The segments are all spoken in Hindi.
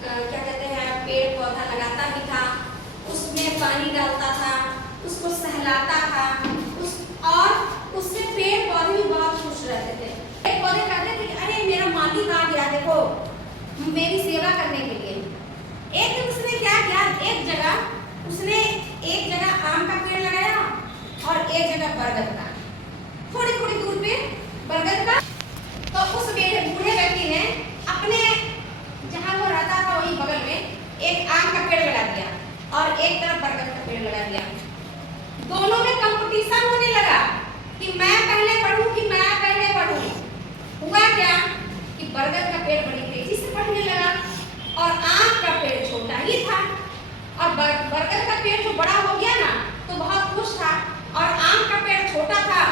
क्या कहते हैं, पेड़ पौधा लगाता भी था, उसमें पानी डालता था, उसको सहलाता था, और उससे पेड़ पौधे भी बहुत खुश रहते थे। पेड़ पौधे कहते थे कि अरे मेरा मालिक आ गया, देखो मेरी सेवा करने के लिए। एक दिन उसने क्या किया, एक जगह आम का पेड़ लगाया और एक जगह बरगद का, थोड़ी थोड़ी दूर पे बरगद का। तो उस बूढ़े व्यक्ति ने अपने जहाँ वो रहता था वही बगल में एक आम का पेड़ लगा दिया और एक तरफ बरगद का पेड़ लगा दिया। दोनों में कंपटीशन होने लगा कि मैं पहले बढ़ूं कि मैं पहले बढ़ूं। हुआ क्या कि बरगद का पेड़ बड़ी तेजी से बढ़ने लगा और आम का पेड़ छोटा ही था। और बरगद का पेड़ जो बड़ा हो गया ना तो बहुत खुश था, और आम का पेड़ छोटा था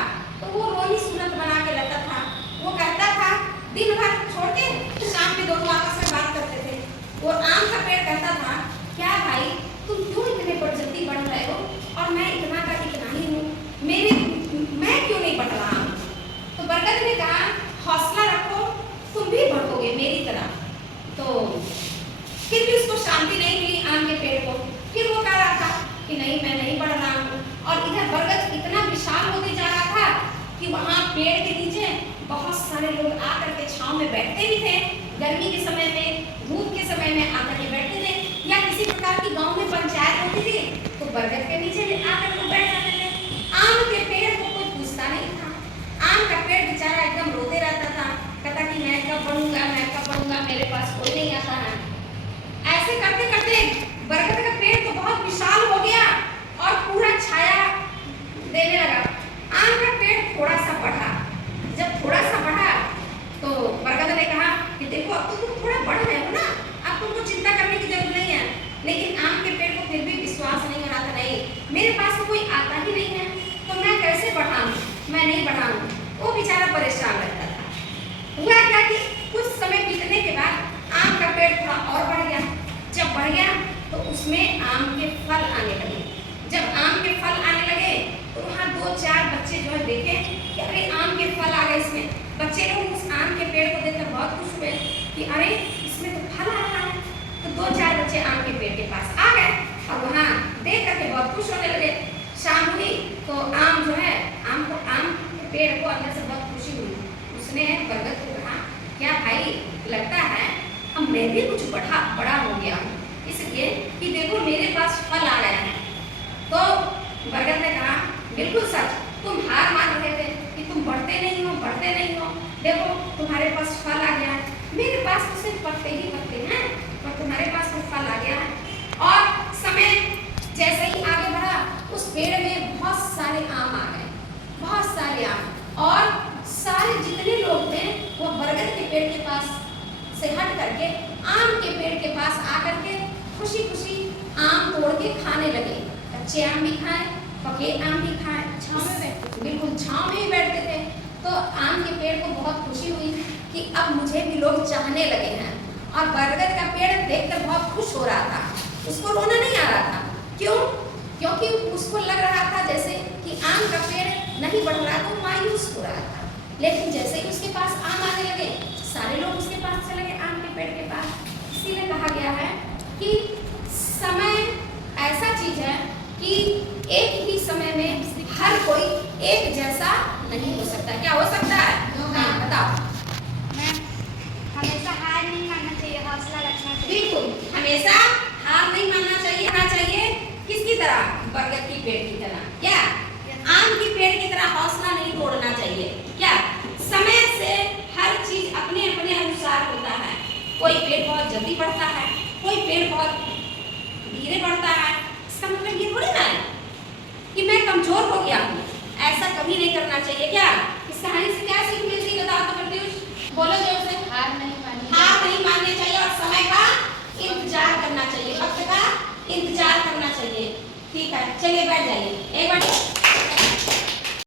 तो वो रोनी सूरत बना के रहता था। वो कहता था, दिन भर छोड़ते शाम में दोनों आपस में बात करते थे। वो आम का पेड़ कहता था, क्या भाई तुम क्यों इतने जल्दी बढ़ रहे हो और मैं इतना का इतना ही हूँ, मैं क्यों नहीं बढ़ रहा हूँ। तो बरगद ने कहा, हौसला रखो, तुम भी बढ़ोगे मेरी तरह। तो फिर भी उसको शांति नहीं मिली आम के पेड़ को। फिर वो कह रहा था कि नहीं, मैं नहीं बढ़ रहा हूँ। और इधर बरगद इतना विशाल होते जा रहा था कि वहाँ पेड़ के नीचे बहुत सारे लोग आकर के छांव में बैठते भी थे। गर्मी के समय में, धूप के समय में आकर के बैठते थे, या किसी प्रकार की गांव में पंचायत होती थी तो बरगद के नीचे आकर के बैठ जाते थे। आम के पेड़ को कोई पूछता नहीं था। आम का पेड़ बेचारा एकदम रोते रहता था, कहता कि मैं कब बढ़ूंगा, मेरे पास कोई नहीं आता है। ऐसे करते करते बरगद का पेड़ तो बहुत विशाल हो गया और पूरा छाया देने लगा। आम का पेड़ थोड़ा सा बढ़ा। जब थोड़ा सा बढ़ा तो बरगद ने कहा कि देखो अब तो तुम थोड़ा बढ़ रहे हो ना, अब तुमको चिंता करने की जरूरत नहीं है। लेकिन आम के पेड़ को फिर भी विश्वास नहीं हो रहा था, नहीं मेरे पास तो कोई आता ही नहीं है, तो मैं कैसे बढ़ाऊं, मैं नहीं बढ़ाऊं। वो बेचारा परेशान रहता था। हुआ क्या कि कुछ समय बीतने के बाद आम का पेड़ थोड़ा और बढ़ गया। जब बढ़ गया तो उसमें आम के फल आने लगे। जब आम के फल आने लगे तो वहाँ 2-4 बच्चे जो है देखे कि अरे आम के फल आ गए इसमें। बच्चे लोग उस आम के पेड़ को देखकर बहुत खुश हुए कि अरे इसमें तो फल आ रहा है। तो 2-4 बच्चे आम के पेड़ के पास आ गए और वहाँ देख करके बहुत खुश होने लगे। शाम हुई तो आम जो है, आम के पेड़ को अंदर से बहुत खुशी हुई। उसने बरगद को कहा, क्या भाई लगता है अब मैं भी कुछ बड़ा हो गया हूँ, इसलिए कि देखो मेरे पास फल आ गया है। तो बरगद ने कहा, बिल्कुल सच, तुम हार मान रहे थे कि तुम बढ़ते नहीं हो, देखो तुम्हारे पास फल आ गया है। मेरे पास तो सिर्फ पत्ते ही पत्ते हैं, पर तुम्हारे पास तो फल आ गया है। और समय जैसे ही आगे बढ़ा उस पेड़ में बहुत सारे आम आ गए, बहुत सारे आम। और सारे जितने लोग थे वो बरगद के पेड़ के पास से हट करके आम के पेड़ के पास आकर के खुशी खुशी आम तोड़ के खाने लगे। कच्चे आम भी खाए, पके आम भी खाए, छांव में बैठते, बिल्कुल छांव में ही बैठते थे। तो आम के पेड़ को बहुत खुशी हुई कि अब मुझे भी लोग चाहने लगे हैं। और बरगद का पेड़ देखकर बहुत खुश हो रहा था, उसको रोना नहीं आ रहा था। क्यों? क्योंकि उसको लग रहा था जैसे कि आम का पेड़ नहीं बढ़ रहा तो मायूस हो रहा था। लेकिन जैसे ही उसके पास आम आने लगे सारे लोग उसके पास चले गए, आम के पेड़ के पास। इसीलिए कहा गया है कि समय ऐसा चीज है कि एक ही समय में हर कोई एक जैसा नहीं हो सकता। क्या हो सकता है? हाँ बताओ। हमेशा हार नहीं मानना चाहिए, हौसला रखना चाहिए। बिल्कुल, हमेशा हार नहीं मानना चाहिए। आना चाहिए किसकी तरह? बरगद की पेड़ की तरह। क्या? आम की पेड़ की तरह हौसला नहीं तोड़ना चाहिए। क्या? समय से हर चीज अपने अपने अनुसार होता है। कोई पेड़ बहुत जल्दी बढ़ता है, कोई पेड़ बहुत धीरे बढ़ता है। इसका मतलब ये थोड़ी ना है कि मैं कमजोर हो गया हूँ। ऐसा कभी नहीं करना चाहिए। क्या इस कहानी से क्या सीख मिलती है? बताओ तो प्रत्युष, बोलो जोर से। हार नहीं माननी चाहिए और समय का इंतजार करना चाहिए, वक्त का इंतजार करना चाहिए। ठीक है, चलिए बैठ जाइए एक बार।